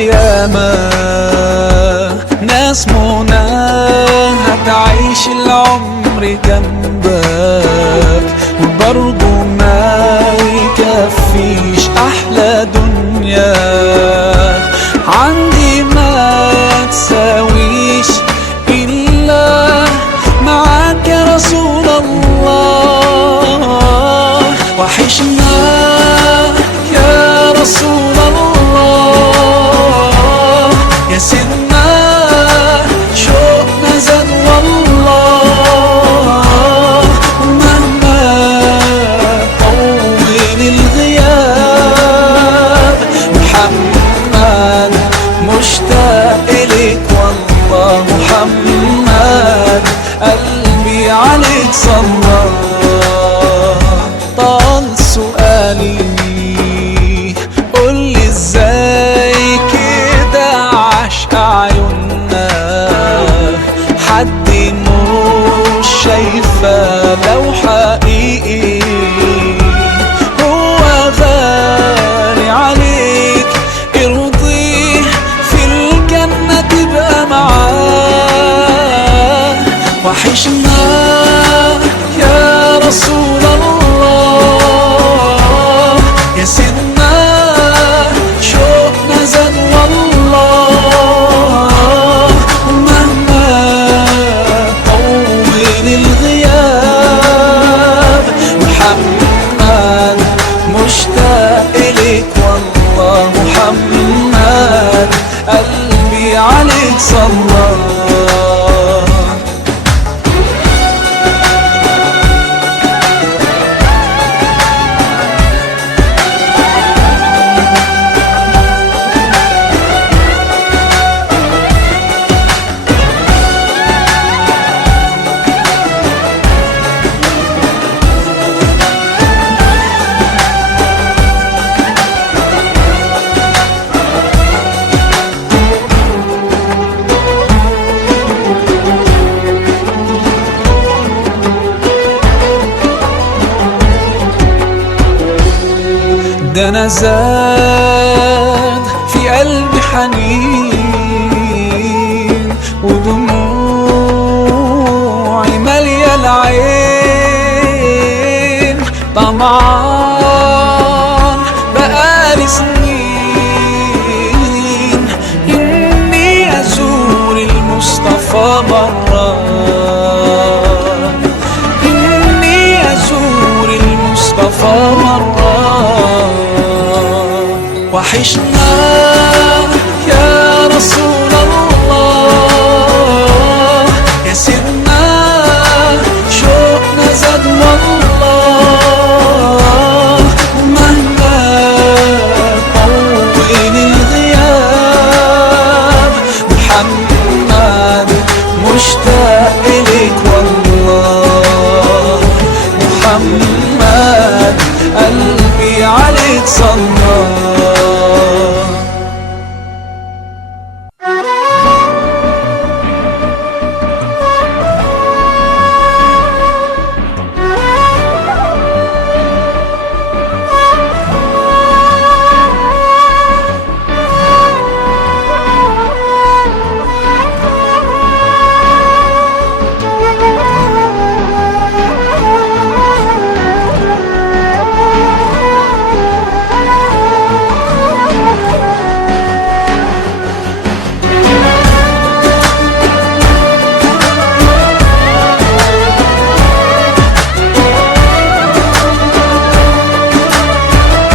ياما ناس مناها هتعيش العمر جنبك وبرضه ما يكفيش أحلى دنيا عندي ما تساويش إلا معاك يا رسول الله. وحشنا يا رسول الله، يا سيدنا شوقنا زاد والله. ومهما طول الغياب محمد مشتاق إليك والله. محمد قلبي عليك صلى. طال سؤالي قولي ازاي كده عشق عيوننا حد مش شايفة لو حقيقي هو غالي عليك ارضيه في الجنة تبقى معاه. وحشنا يا رسول الله، يا سيدنا شوقنا زاد والله. ومهما طول الغياب محمد مشتاق إليك والله. محمد قلبي عليك صلى. ده أنا زاد في قلبي حنين